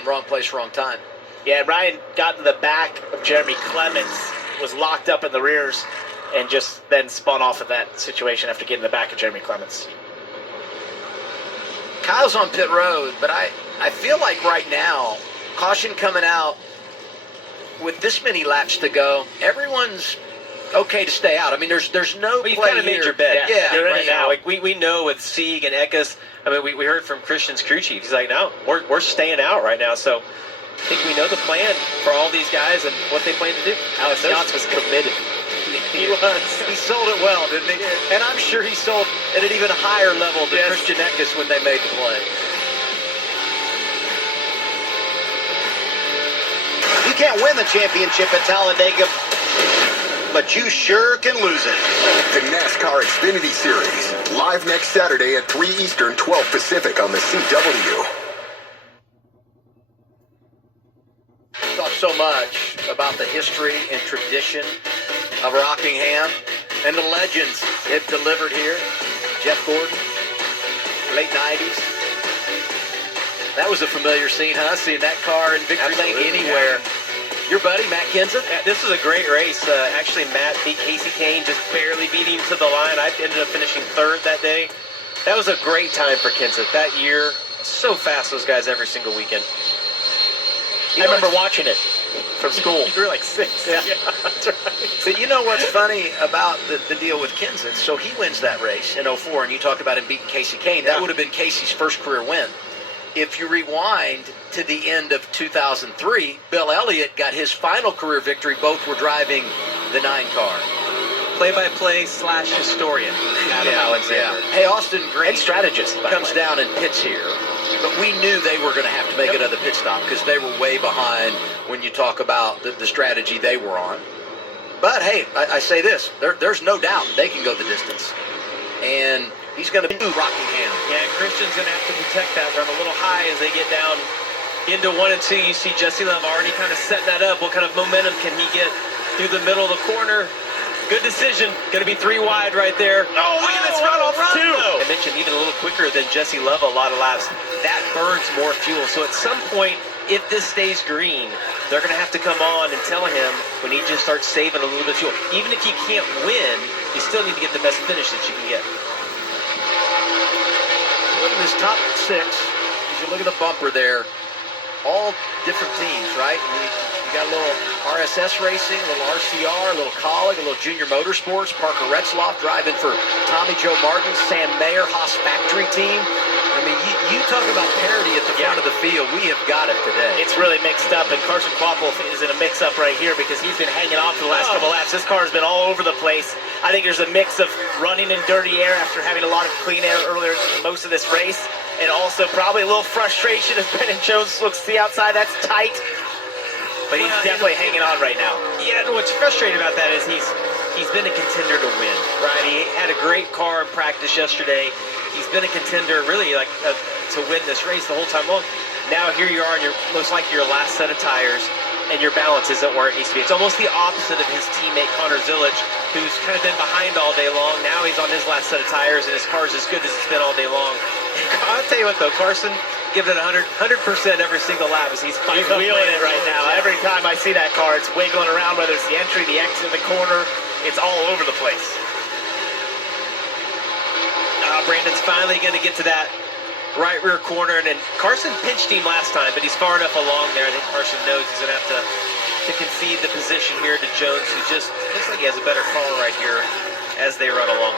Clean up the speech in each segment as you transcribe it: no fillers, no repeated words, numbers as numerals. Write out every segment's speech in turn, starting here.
lane, wrong place, wrong time. Yeah, Ryan got in the back of Jeremy Clements, was locked up in the rears, and just then spun off of that situation after getting in the back of Jeremy Clements. Kyle's on pit road, but I feel like right now, caution coming out, with this many laps to go, everyone's okay to stay out. I mean, there's no play. You kind of made your bet. Yeah, you're right now. Like we know with Sieg and Eckes. I mean, we heard from Christian's crew chief. He's like, no, we're staying out right now. So I think we know the plan for all these guys and what they plan to do. Alex Yachts was committed. He was. He sold it well, didn't he? And I'm sure he sold at an even higher level than Christian Eckes when they made the play. You can't win the championship at Talladega, but you sure can lose it. The NASCAR Xfinity Series, live next Saturday at 3 Eastern, 12 Pacific on the CW. Talk so much about the history and tradition of Rockingham and the legends they've delivered here. Jeff Gordon, late 90s. That was a familiar scene, huh? Seeing that car in victory lane anywhere. Yeah. Your buddy, Matt Kenseth? Yeah, this was a great race. Actually, Matt beat Casey Kane, just barely beating him to the line. I ended up finishing third that day. That was a great time for Kenseth. That year, so fast, those guys, every single weekend. I remember watching it from school. You were like 6. Yeah. That's right. But you know what's funny about the deal with Kenseth? So he wins that race in 04, and you talk about him beating Casey Kane. That would have been Casey's first career win. If you rewind to the end of 2003, Bill Elliott got his final career victory. Both were driving the 9 car. Play-by-play / historian, Adam Alexander. Hey, Austin Green and strategist comes down and pits here. But we knew they were going to have to make another pit stop because they were way behind when you talk about the strategy they were on. But, hey, I say this. There's no doubt they can go the distance. And he's going to do Rockingham. Yeah, Christian's going to have to protect that run a little high as they get down into 1 and 2. You see Jesse Love already kind of setting that up. What kind of momentum can he get through the middle of the corner? Good decision. Going to be 3 wide right there. Oh, look at this run off 2. I mentioned even a little quicker than Jesse Love a lot of laps. That burns more fuel. So at some point, if this stays green, they're going to have to come on and tell him we need to start saving a little bit of fuel. Even if you can't win, you still need to get the best finish that you can get. Look at this top 6. As you look at the bumper there, all different teams, right? You got a little RSS racing, a little RCR, a little Colleague, a little Junior Motorsports, Parker Retzloff driving for Tommy Joe Martin, Sam Mayer, Haas Factory team. I mean, you talk about parity at the front of the field. We have got it today. It's really mixed up, and Carson Kvapil is in a mix-up right here because he's been hanging off for the last couple laps. This car has been all over the place. I think there's a mix of running in dirty air after having a lot of clean air earlier in most of this race, and also probably a little frustration as Brennan Jones looks to the outside. That's tight. But he's definitely hanging on right now. Yeah, and what's frustrating about that is he's been a contender to win, right? He had a great car in practice yesterday. He's been a contender really to win this race the whole time long. Now here you are on your most likely your last set of tires, and your balance isn't where it needs to be. It's almost the opposite of his teammate Connor Zilic, who's kind of been behind all day long. Now he's on his last set of tires, and his car's as good as it's been all day long. I'll tell you what though, Carson, give it 100% every single lap as he's wheeling it right now. Every time I see that car, it's wiggling around, whether it's the entry, the exit, the corner. It's all over the place. Brandon's finally going to get to that right rear corner, and then Carson pinched him last time, but he's far enough along there. I think Carson knows he's going to have to concede the position here to Jones, who just looks like he has a better car right here as they run along.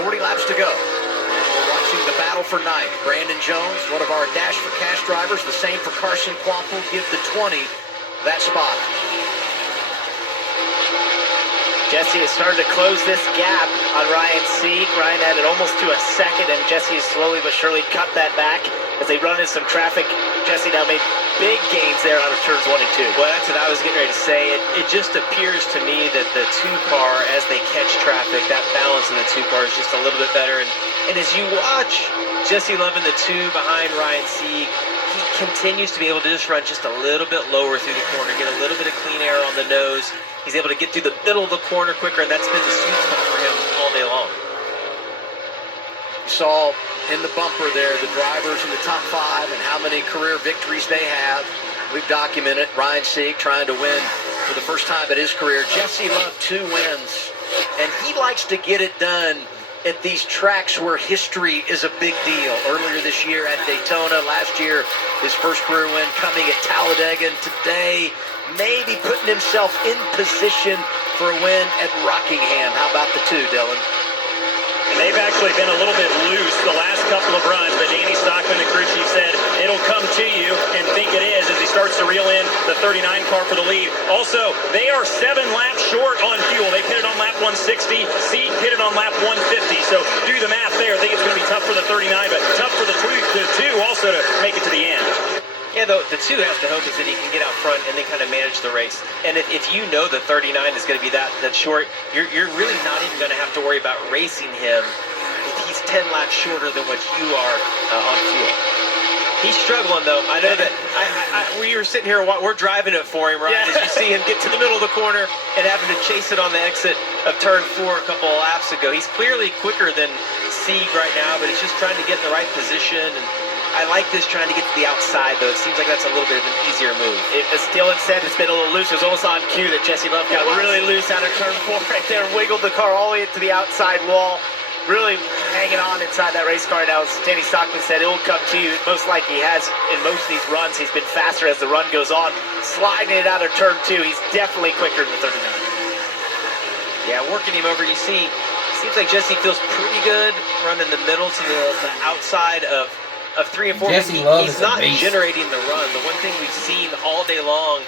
40 laps to go. We're watching the battle for ninth. Brandon Jones, one of our Dash for Cash drivers, the same for Carson Kvapil, give the 20 that spot. Jesse has started to close this gap on Ryan Sieg. Ryan had it almost to a second, and Jesse has slowly but surely cut that back as they run into some traffic. Jesse now made big gains there out of turns 1 and 2. Well, that's what I was getting ready to say. It just appears to me that the 2-car, as they catch traffic, that balance in the 2-car is just a little bit better. And as you watch Jesse Love in the 2 behind Ryan Sieg, he continues to be able to just run just a little bit lower through the corner, get a little bit of clean air on the nose. He's able to get through the middle of the corner quicker, and that's been the sweet spot for him all day long. You saw in the bumper there, the drivers in the top 5 and how many career victories they have. We've documented Ryan Sieg trying to win for the first time in his career. Jesse Love, 2 wins. And he likes to get it done at these tracks where history is a big deal. Earlier this year at Daytona, last year his first career win coming at Talladega, and today maybe putting himself in position for a win at Rockingham. How about the 2, Dylan? They've actually been a little bit loose the last couple of runs, but Danny Stockman, the crew chief, said it'll come to you, and think it is as he starts to reel in the 39 car for the lead. Also, they are 7 laps short on fuel. They pitted on lap 160. Sieg pitted on lap 150. So do the math there. I think it's going to be tough for the 39, but tough for the two also to make it to the end. Yeah, the 2 has to hope is that he can get out front and then kind of manage the race. And if you know the 39 is going to be that short, you're really not even going to have to worry about racing him if he's 10 laps shorter than what you are on fuel. He's struggling, though. I know that we were sitting here, we're driving it for him, right? Yeah. As you see him get to the middle of the corner and having to chase it on the exit of turn 4 a couple of laps ago. He's clearly quicker than Sieg right now, but he's just trying to get in the right position. And I like this trying to get to the outside, though. It seems like that's a little bit of an easier move. As Dylan said, it's been a little loose. It was almost on cue that Jesse Love got really loose out of turn 4 right there, wiggled the car all the way to the outside wall. Really hanging on inside that race car. Now, as Danny Stockman said, it will come to you. Most likely he has in most of these runs. He's been faster as the run goes on. Sliding it out of turn 2, he's definitely quicker than the 39. Yeah, working him over, you see, seems like Jesse feels pretty good running the middle to the outside of 3 and 4. Jesse Love He's is a not beast. generating the run. The one thing we've seen all day long